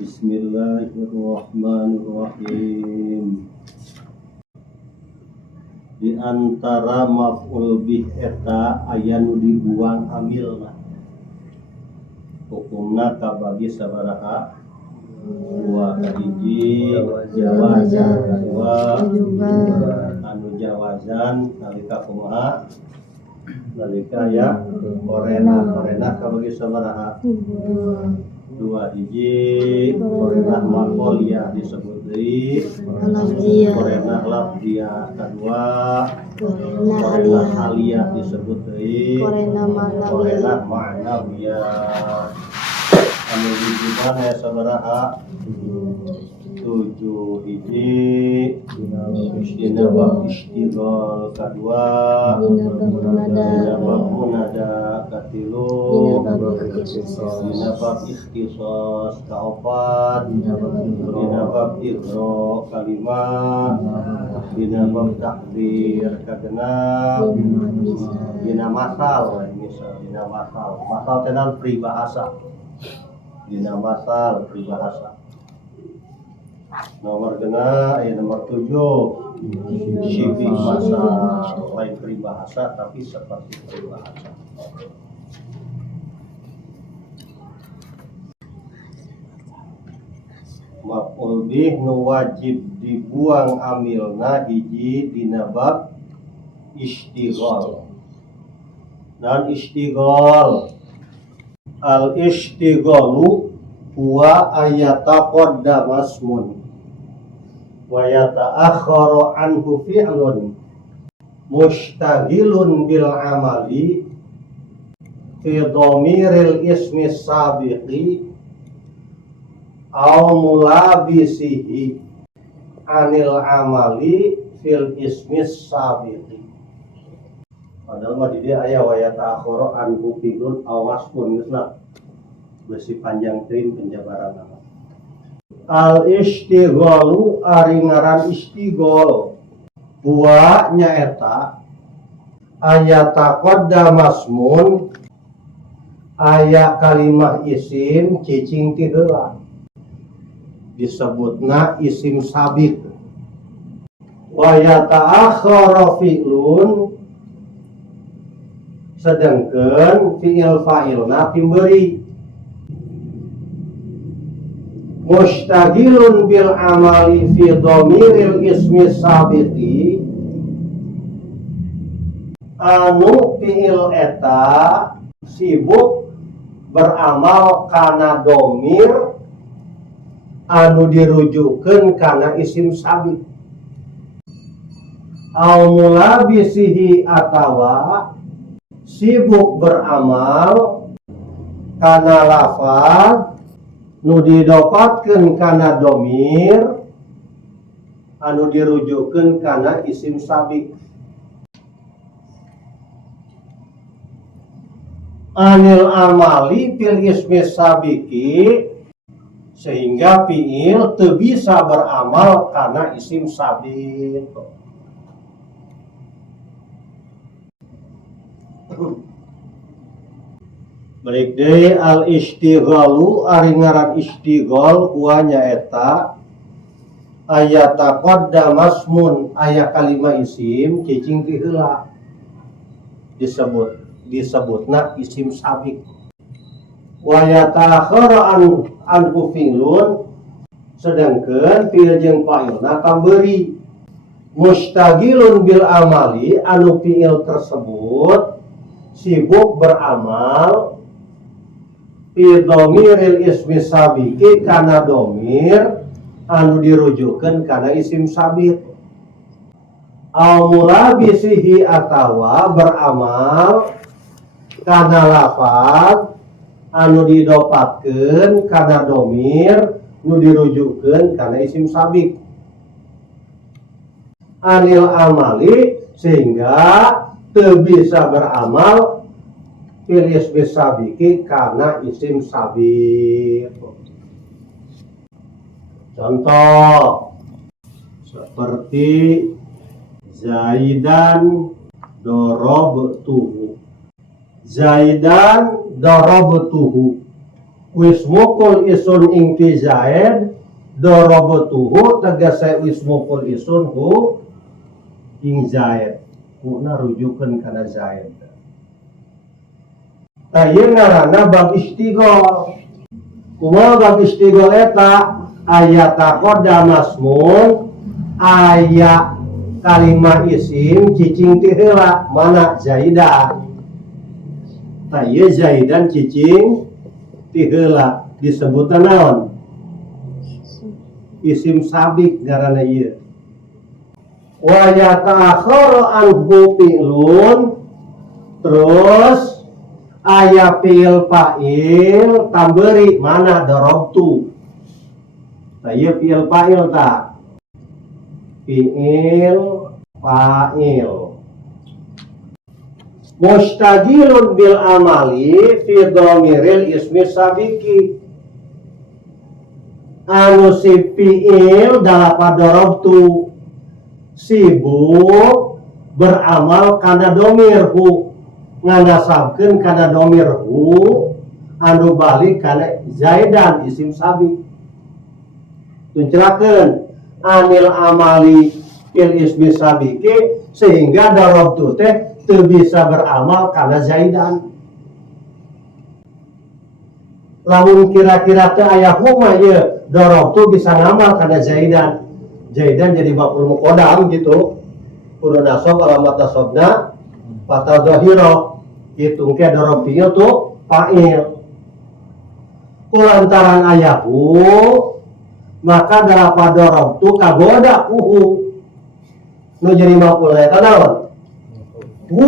Bismillahirrahmanirrahim. Di antara maf'ul bih eta aya nu dibuang amilna. Hukumna kabagi sabaraha? Dua kahiji jawazan, kadua anu jawazan nalika kumaha? Nalika ya korena kabagi sabaraha? Dua hiji korena makolia disebut deui korena lafdia, kadua korena halia disebut deui korena ma'nawiyah. Anu hiji ya sabaraha? 7 hiji dina bab istighol, kadua dina bab munada, katilu dina bab ikhtisos, kaopat dina bab idro, kalima dina bab takdir, kagenap dina masal. Misal dina masal tenan pribahasa, dina masal pribahasa. Nomor genap nomor 7 syifi masal, lain peribahasa tapi seperti peribahasa. Maf'ul bih nu wajib dibuang amilna hiji dina bab istighol. Dan istighol al istighalu huwa ayataqaddama ismun wa yata'akhkharu anhu fi'lun mustaghilun bil amali fi dhamiril ismi sabiqi aw mulabisihi anil amali fil ismi sabiqi. Padahal mah di dia aya wa yata'akhkharu anhu fi'lun aw wasmun geusna besi panjang teuing penjabaran nama. Al istighalu ari ngaran istighol huwa nyaeta ayataqaddama ismun aya kalimah isim cicing ti heula disebutna isim sabit. Wa yata'akhkharu fi'lun sedengkeun fi'il fa'ilna timberi mustaghilun bil amali fi dhamiril ismi sabiti anu fi'il eta sibuk beramal kana dhamir anu dirujukkeun kana isim sabit au mulabisihi atawa sibuk beramal kana lafaz nu didapatkeun kana dhamir anu dirujukkeun kana isim sabit. Anil amali fil ismi sabiki sehingga fi'il teu bisa beramal kana isim sabit. Balik deui al istighalu ari ngaran istighol huwa nyaeta ayataqaddama ismun aya kalimah isim cicing ti heula disebutna isim sabik. Wa yata'akhkharu anhu fi'lun sedengkeun fi'il jeung fa'ilna tamberi mustaghilun bil amali anu fi'il tersebut sibuk beramal fi dhamiril ismi sabiki kana dhamir anu dirujukkeun kana isim sabit au mulabisihi atawa beramal kana lafaz anu didapatkeun kana dhamir nu dirujukkeun kana isim sabit anil amali sehingga teu bisa beramal fil ismi sabiki karena isim sabit. Contoh seperti Zaidan darabtuhu. Zaidan darabtuhu. wismukul isun ing fi zaid darabtuhu tegese wismukul isun hu ing zaid kuna rujukeun kana zaid. Ayeuna ngaranna bab istighol. Kumaha bab istighol eta? Aya taqaddama asmun, aya kalimah isim cicing ti heula mana zaidan. Tah ieu zaidan cicing ti heula disebutna naon? Isim sabik ngaranna ieu. Wa yata'akhkharu anhu fi'lun, terus aya fi'il fa'il tamberi mana darabtu. Tah ieu fi'il fa'il tah. Fi'il fa'il. Mustagilun bil amali fi dhamiril ismi sabiki. Anu si fi'il dalapan darabtu sibuk beramal kana domir hu nganasabkeun kana domir hu anu balik kana zaidan isim sabik. Tuncelakeun anil amali il ismi sabiki sehingga darabtu teh teu bisa beramal kana zaidan. Lamun kira-kira teu aya huma ieu darabtu bisa ngamal kana zaidan. Zaidan jadi maf'ul muqaddam gitu. Kudu nasab alamat nasabna fata dhahira. Gitu ke darabtu itu fa'il. Kulantaran ayahu maka darapa darabtu kagoda uhu. Nu jadi maf'ul eta naon? Hu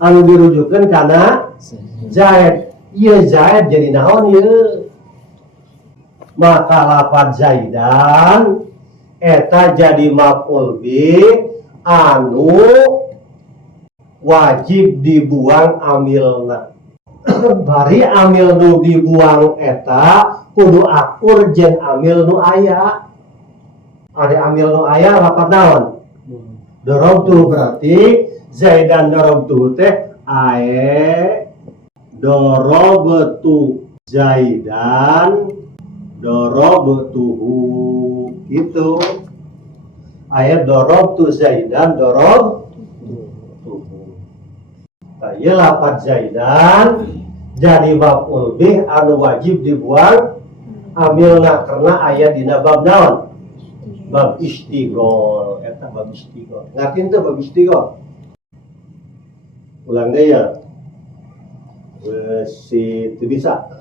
anu dirujukeun kana zaid. Ieu zaid jadi naon ieu? Maka lafaz zaidan eta jadi maf'ul bih anu wajib dibuang amilna. Bari amil nu dibuang eta kudu akur jeung amil nu aya. Ari amil nu aya lafaz naon? Darabtu berarti zaidan darabtu teh ae darabtu zaidan darabtuhu gitu. Ayat darabtu zaidan darabtuhu. Tah ieu lafaz zaidan jadi maf'ul bih anu wajib dibuang amilna karena aya dina bab naon? Bab istighol. Eta bab istighol. Ngartiin teu bab istighol? Ulang deui ya. Si teu bisa.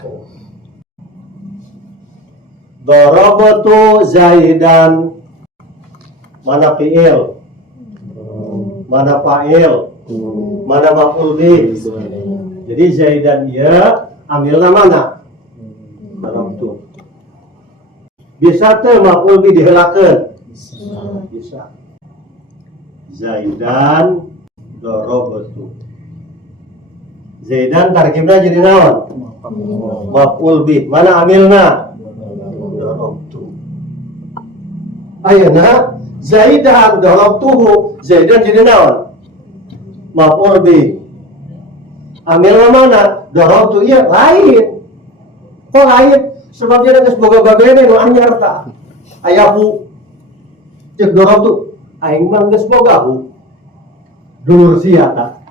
Darabtu zaidan mana fi'il, mana fa'il, mana maf'ul bih. Jadi zaidan dia ambilna mana? Darabtu. Bisa teu maf'ul bih diheulakeun? Bisa. Zaidan darabtu. Zaidan tarkibna jadi naon? Maf'ul bih. Mana amilna? Darabtu. Ayeuna zaidan darabtuhu. Zaidan jadi naon? Maf'ul bih. Amilna mana? Darabtu ieu lain. Kok lain? Sebab dia geus boga babene nu anyar tah. Aya hu. Cek darabtu. Aing mah geus boga hu. Dulur sia tah.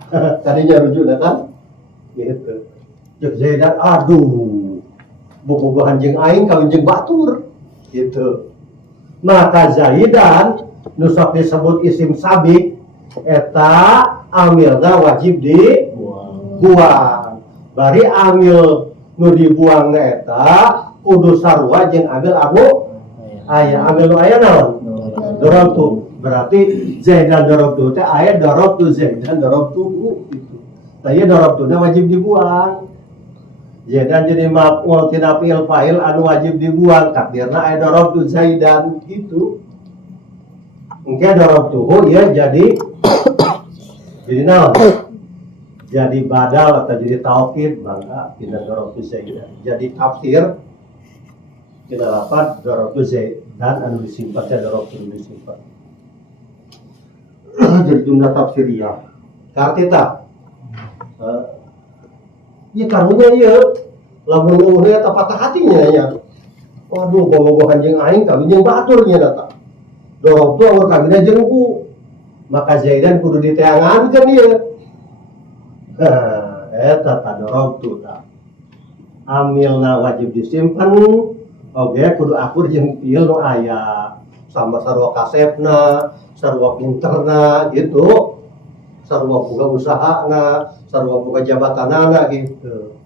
Tadinya rujukna kan? Gitu. Cek zaidan aduh. Bobogohan jeung aing kawin jeung batur. Gitu. Maka zaidan nu sok disebut isim sabik eta amilna wajib dibuang. Bari amil nu dibuang eta kudu sarua jeung amil anu aya. Amil nu aya naon? Darabtu. Berarti zaidan darabtu teh aya darabtu zaidan darabtu gitu. Tah ieu darabtuna wajib dibuang. Zaidan jadi maf'ul tina fi'il fa'il anu wajib dibuang. Takdirna aya darabtu zaidan gitu. Engke darabtuhu ieu jadi naon? Jadi badal atau jadi taukid maka tina darabtu zaidan. Jadi tafsir tina lafaz darabtu zaidan anu disifat teh darabtu disifat. Jadi jumlah tafsiriyah. Karti tak? Ieu karunya ieu lamun eueuh eta patah hatinya ya. Waduh, bobogohan jeung aing kawin jeung batur nya eta. Dorog tuh awur kawinna jeung ku. Maka Zaidan kudu diteangankeun ieu. Eta ta dorog tuh ta. Amilna wajib disimpen, oge kudu akur jeung pieu nu aya. Sama sarua kasepna, sarua pinterna gitu. Sarua boga usahana, sarua boga jabatanana gitu.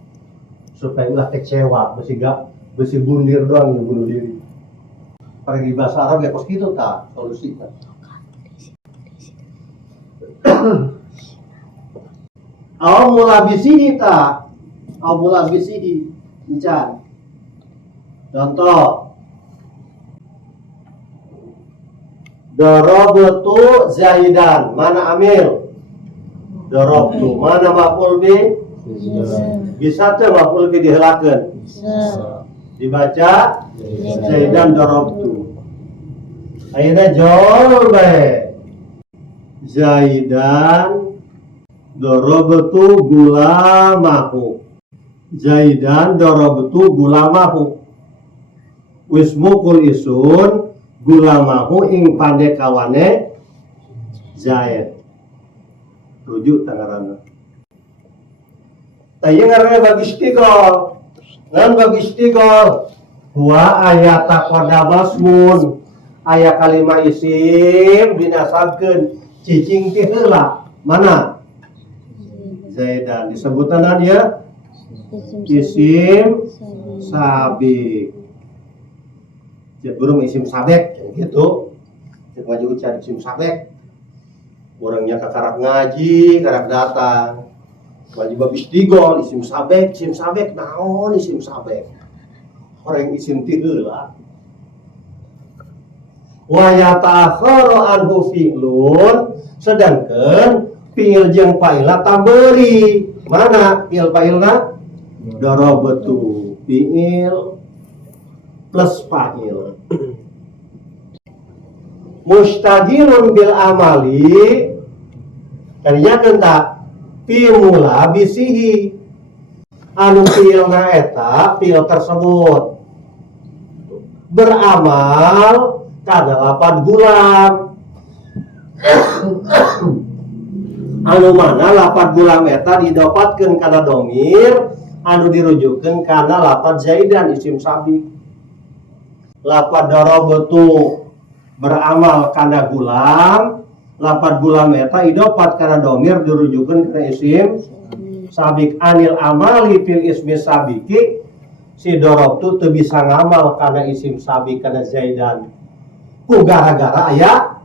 Supaya ulah kecewa, besi bundir doang yang bunuh diri. Pergi bahasa Arab ya kos gitu tak solusinya. Aw mulabisihi ta, aw mulabisihi, encan. Contoh, darabtu Zaidan, mana amil? Darabtu, mana maf'ul bi? Bisa tuh maf'ul bi dihelakeun. Dibaca Zaidan darabtu. Ayeuna jol bae. Zaidan darabtu gulamahu. Zaidan darabtu gulamahu. Wismukul isun gulamahu ing pandekawane Zaid. Rujuk tangarana. Tayang ngaranna bagi istighol. Ngan bagi istighol. Wa ayata qada basmun. Aya kalima isim dinasabkeun cicing ti heula. Mana? Zaidan disebutan dia isim sabik. Jadi burung isim sabek gitu. Cek maju ucap isim sabek. Orangnya kakarak ngaji, karak datang. Wajib istighol isim sabek naon isim sabek. Orang isim ti heula. Wa yata'akharu anhu fi'lun, sedangkan fi'il jeung fa'ila tamberi. Mana fi'il fa'ilna? Darabtu fi'il plus fa'il. Mustagilun bil amali, tadinya kenta fi'il mula bisihi. Anu fi'ilna eta fi'il tersebut beramal kada lapan gulam. Anu mana lapan gulam eta didapatkeun kana domir anu dirujukkeun kana lapan Zaidan isim sabik. Lapan darabtu beramal kana gulam, lapan gulam eta idopat kana domir dirujukkeun kana isim sabik. Anil amali fil ismi sabiki, si darabtu teu bisa ngamal kana isim sabik kana Zaidan. Ku gara-gara aya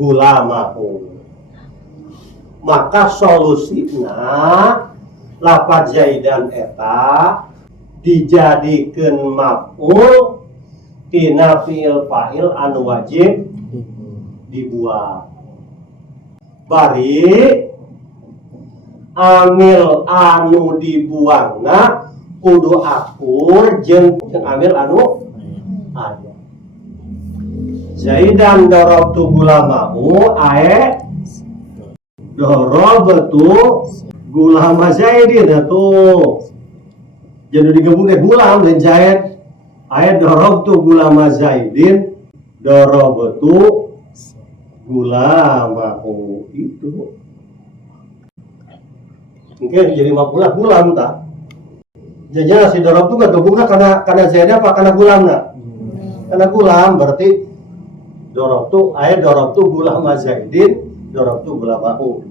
gulamahu. Maka solusina lafaz Zaidan eta dijadikeun maf'ul tina fi'il fa'il anu wajib dibuang. Bari amil anu dibuangna kudu akur jeung amil anu aya. Zaidan darabtu gulamahu ae darabtu gulama Zaidin atuh. Jadi digabung ke gulam dan Zaid. Ae darabtu gulama Zaidin darabtu gulamahu itu. Mungkin jadi makulah gulam tak? Jadi si darabtu gabungna kana Zaid apa kana gulamna? Kana gulam berarti darabtu ayat darabtu gulama Zaidin darabtu gulamahu.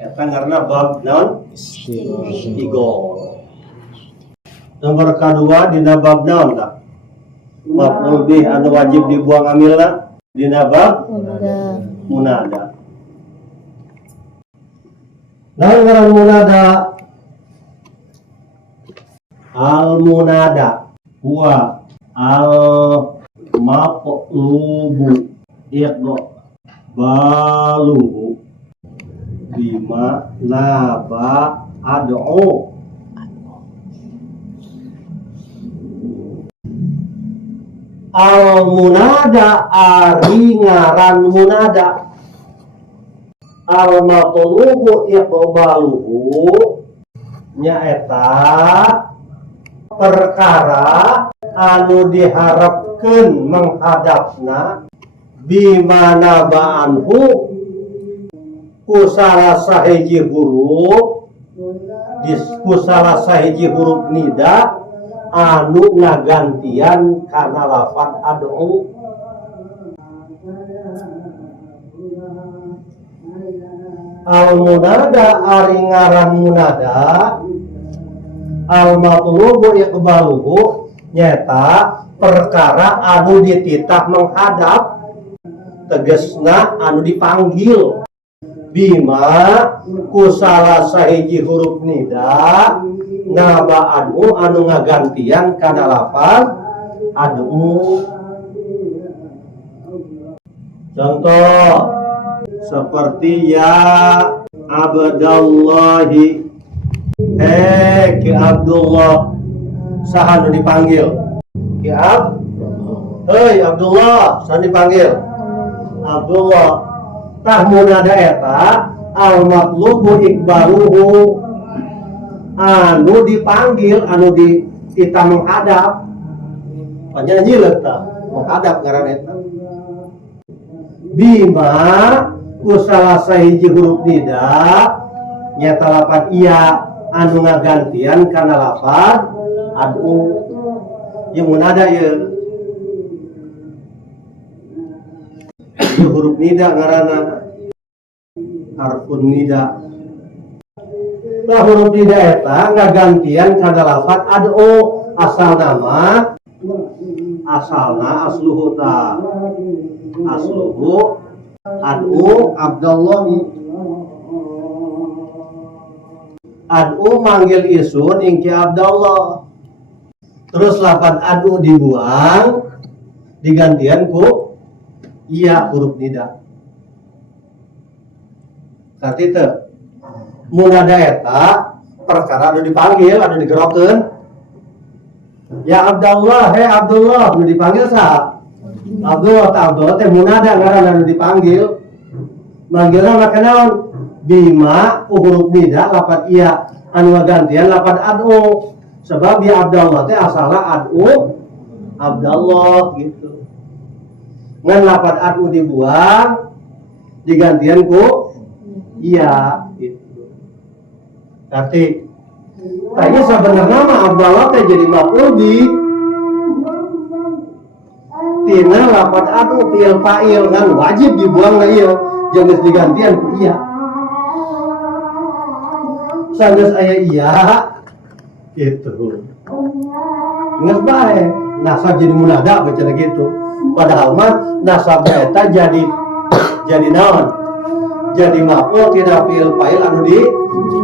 Eta karena bab naon istighol. Nomor kedua dina bab naon tah? Maf'ul bih anu wajib dibuang amilna dina bab munada. Naon ngaran munada? Al munada huwa al maqlubu iqbaluhu bima naba ad'u. Al munada ari ngaran munada. Al maqlubu iqbaluhu nyaeta perkara anu diharapkeun menghadapna bimana ba'anhu ku salah sahiji huruf nida anu ngagantian kana lafaz ad'u. Al munada ari ngaran munada al matlubu iqbaluhu nyata perkara anu dititah menghadap tegesna anu dipanggil bima ku salah sahiji huruf nida naba'anhu anu ngagantian kana lafaz ad'u. Contoh seperti ya Abdallahi, ki Abdullah, saha nu dipanggil? Ki hei Abdullah, saha dipanggil? Abdullah. Tah munada eta al matlubu iqbaluhu anu dipanggil anu kita menghadap panjang nyileuk tah menghadap ngaran eta bima ku salah sahiji huruf nida nyata lafaz iya anu ngagantian kana lafaz ad'u. Ieu munada ieu huruf nida ngaranna harfun nida. Tah huruf nida eta ngagantian kana lafaz ad'u asalna asluhu ta asluhu ad'u Abdallahi. Ad'u manggil isun ingki Abdallah. Terus lafaz ad'u dibuang digantian ku iya huruf nida. Berarti teu munada eta perkara anu dipanggil anu digerokeun. Ya Abdallah, hei Abdullah, anu dipanggil saha? Abdullah teh munada ngaran anu dipanggil. Manggilna make naon? Bima ku huruf nida lafaz iya anu ngagantian lafaz ad'u. Sebab ya Abdallah teh asalna ad'u Abdallah gitu. Ngan lafaz ad'u dibuang digantian ku iya gitu. Berarti tanya sebenarnya mah Abdallah teh jadi maf'ul bi tina lafaz ad'u fi'il fa'il kan wajib dibuang lah ieu jeung digantian ku iya. Sanggeus aya iya gitu. Nges bae nasab jadi munada baca gitu. Padahal mah nasab eta jadi naon? Jadi maf'ul tina fi'il fa'il anu di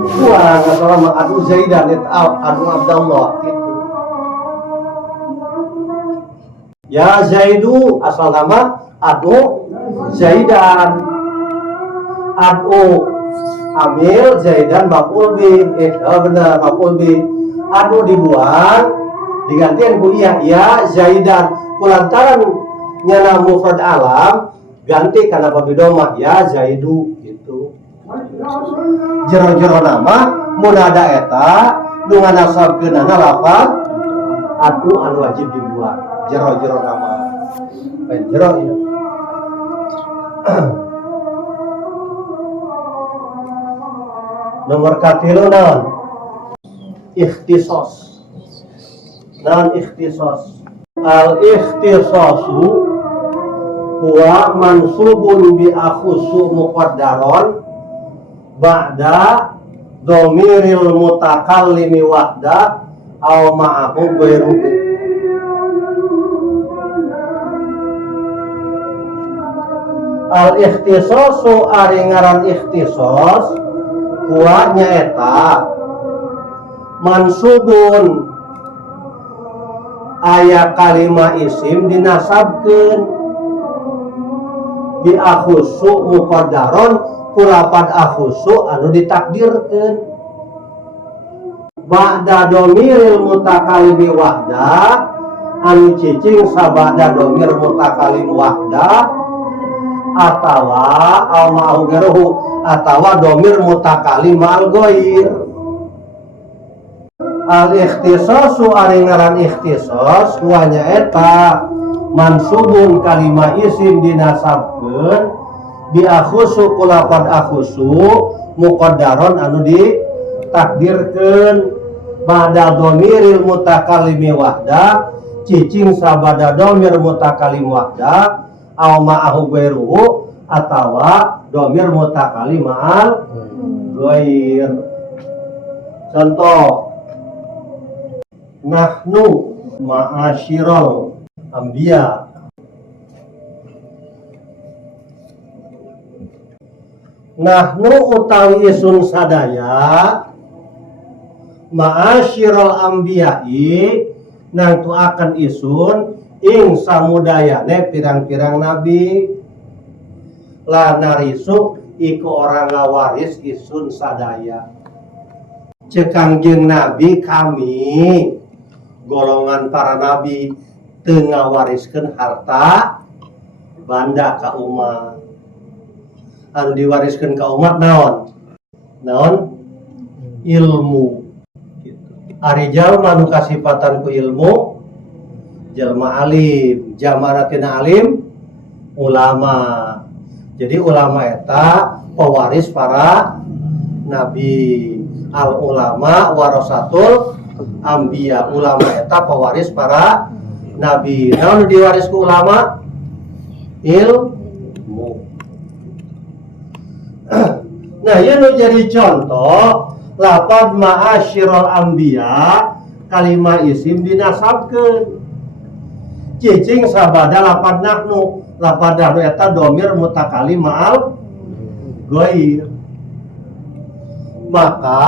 buang masalah mah adu Zaidan adu Abdallah gitu. Ya Zaidu asal nama adu Zaidan. Adu amil Zaidan maf'ul bi benar maf'ul bi. Adu dibuang digantian ku iya Zaidan kulantaran nyana mufrad alam ganti kana babidomah ya Zaidu gitu. Jero-jero nama munada eta nu nganasabkeunana lafaz adu anu wajib dibuang. Jero-jero nama lain jero ieu. Nomor katilu naon? Ikhtisas. Naon ikhtisas? Al ikhtisasu huwa mansubun bi akhussu muqaddaron ba'da dhamiril mutakallimi wahda aw ma'ahu ghairuhu. Al ikhtisasu ari ngaran ikhtisas huwa nyaeta mansubun aya kalimah isim dinasabkeun bi akhussu muqaddaron kulapad akhussu anu ditakdirkeun ba'da dhamiril mutakallimi wahda anu cicing sabada dhamir mutakallim wahda atawa au ma'u ghairuhu atawa dhamir mutakallim ma'al ghair. Al-ikhtisasu ari ngaran ikhtisas huanya eta mansubun kalima isim dinasabkeun bi akhusu kulapad akhusu muqaddaron anu ditakdirkeun ba'da dhamiril mutakallimi wahda cicing sabada dhamir mutakallim wahda aw ma'ahu ghairuhu atawa dhamir mutakallim ma'al ghair. Contoh nahnu ma'asyiral anbiya. Nahnu utawi isun sadaya ma'asyiral anbiya'i nang tuakan isun ing samudayane pirang-pirang nabi la narisu iku orang ngawaris isun sadaya. Cekangjeng nabi kami golongan para nabi teu ngawariskeun harta banda ka umat. Anu diwariskeun ka umat naon? Ilmu. Ari jalma nu kasifatan ku ilmu jalma alim, jamana tina alim ulama. Jadi ulama eta pewaris para nabi. Al ulama warasatul anbiya. Ulama eta pewaris para nabi. Naon diwaris ku ulama? Ilmu. Nah, ieu nu jadi contoh lapad ma'asyiral anbiya kalima isim dinasabkeun. Cicing sabada lapad nahnu. Lapad nahnu eta dhamir mutakallim ma'al ghair. Maka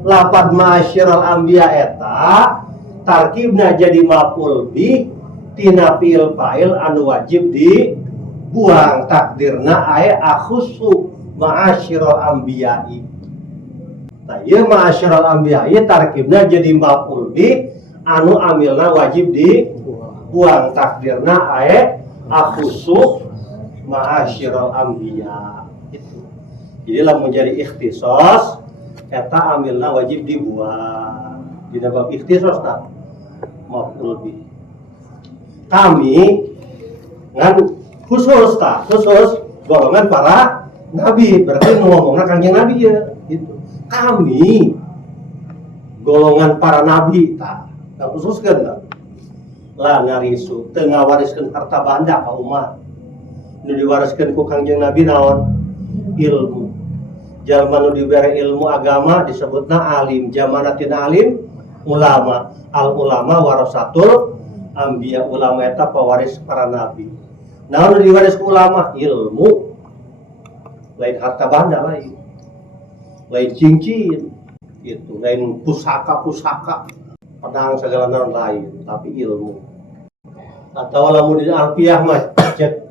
lapad ma'asyiral anbiya eta tarkibna jadi maf'ul bih tina fi'il fa'il anu wajib dibuang takdirna aya akhusu ma'asyiral anbiya'i. Nah, ieu ma'asyiral anbiya'i tarkibna jadi maf'ul bih anu amilna wajib dibuang takdirna aya akhusu ma'asyiral anbiya. Jadi lamun jadi ikhtisas eta amilna wajib dibuang. Dina bab ikhtisas ta maf'ul bih. Kami ngan khusus ta, khusus golongan para nabi. Berarti ngomongna kanjeng nabi ya gitu. Kami golongan para nabi ta. Nah, khususkeun ta. La narisu teu ngawariskeun harta banda ka umat. Nu diwariskeun ku kanjeng nabi naon? Ilmu. Jalma nu dibere ilmu agama disebutna alim, jamana tina alim ulama. Al ulama warasatul anbiya. Ulama eta pewaris para nabi. Naon nu diwaris ku ulama? Ilmu. Lain harta banda lain. Lain cincin gitu, lain pusaka pedang segala naon lain, tapi ilmu. Atau lamun di Alfiyah mah cek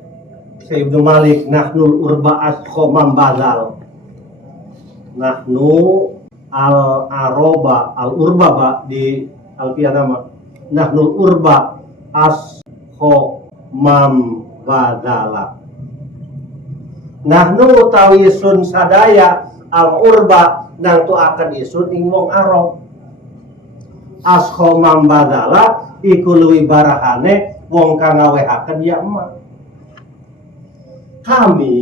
Ibnu Malik nahnul urba ashomam badal. Nahnu al-aroba al-urba ba di Alfiyah nama nahnul urba ashomam badala. Nahnu utawi isun sadaya al-urba nang tu akan isun ing wong Arab. Ashomam badala iku luwih barahane wong kang ngawehaken ya emak. Kami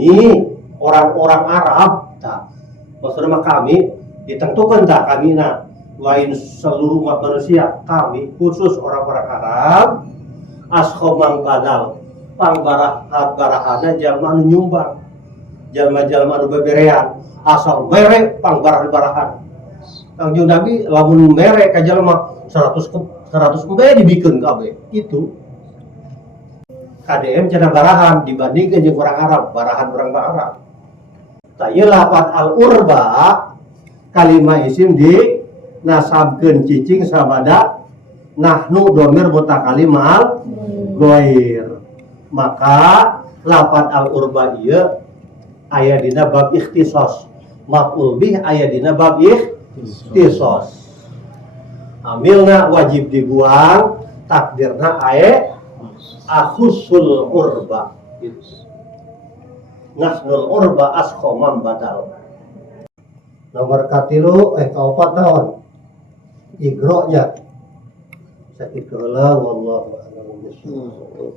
orang-orang Arab ta. Maksudnya kami ditentukan tak kami na lain seluruh umat manusia. Kami khusus orang-orang Arab ashomam badal pangbarahana jalma anu nyumbang. Jalma-jalma anu beberean asal mere pangbarah-barahan. Kangjeng Nabi lamun mere ka jalma 100 embe dibikeun kabeh. Itu KDM cenah barahan dibandingkeun jeung orang Arab, barahan orang Arab. Ta ieu lafaz al-urba kalimah isim di nasabkeun cicing sabada nahnu dhamir mutakallim al ghair. Maka lafaz al-urba ieu aya dina bab ikhtisas. Maf'ul bih aya dina bab ikhtisas. Amilna wajib dibuang, takdirna aya akhusul urba. Nahnul urba ashomam badal. Nomor katilu kaopat naon? igroknya sakit kepala wallahu a'lam bishawab.